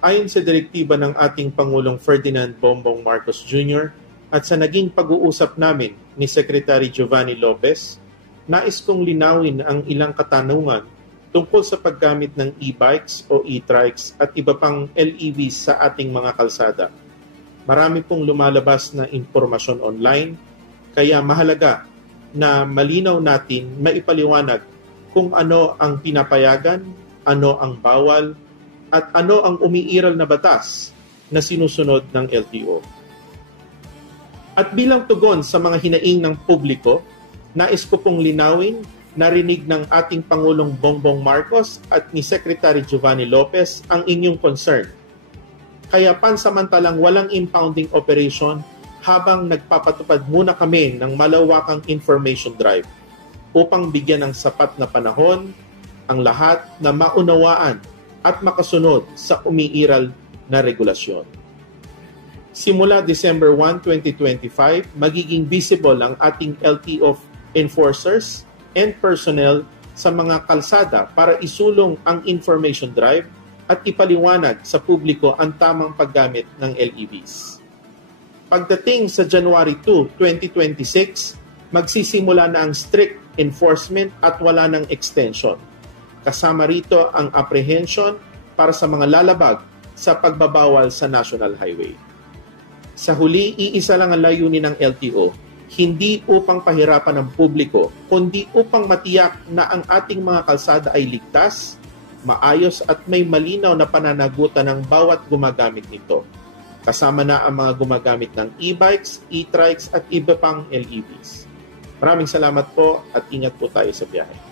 Ayon sa direktiba ng ating Pangulong Ferdinand Bongbong Marcos Jr. at sa naging pag-uusap namin ni Secretary Giovanni Lopez, nais kong linawin ang ilang katanungan tungkol sa paggamit ng e-bikes o e-trikes at iba pang LEVs sa ating mga kalsada. Marami pong lumalabas na impormasyon online, kaya mahalaga na malinaw natin maipaliwanag kung ano ang pinapayagan, ano ang bawal, at ano ang umiiral na batas na sinusunod ng LTO. At bilang tugon sa mga hinaing ng publiko, nais ko pong linawin, narinig ng ating Pangulong Bongbong Marcos at ni Secretary Giovanni Lopez ang inyong concern. Kaya pansamantalang walang impounding operation habang nagpapatupad muna kami ng malawakang information drive upang bigyan ng sapat na panahon ang lahat na maunawaan at makasunod sa umiiral na regulasyon. Simula December 1, 2025, magiging visible ang ating LTO enforcers and personnel sa mga kalsada para isulong ang information drive at ipaliwanag sa publiko ang tamang paggamit ng LEVs. Pagdating sa January 2, 2026, magsisimula na ang strict enforcement at wala ng extension. Kasama rito ang apprehension para sa mga lalabag sa pagbabawal sa National Highway. Sa huli, iisa lang ang layunin ng LTO, hindi upang pahirapan ang publiko, kundi upang matiyak na ang ating mga kalsada ay ligtas, maayos at may malinaw na pananagutan ng bawat gumagamit nito. Kasama na ang mga gumagamit ng e-bikes, e-trikes at iba pang LEVs. Maraming salamat po at ingat po tayo sa biyahe.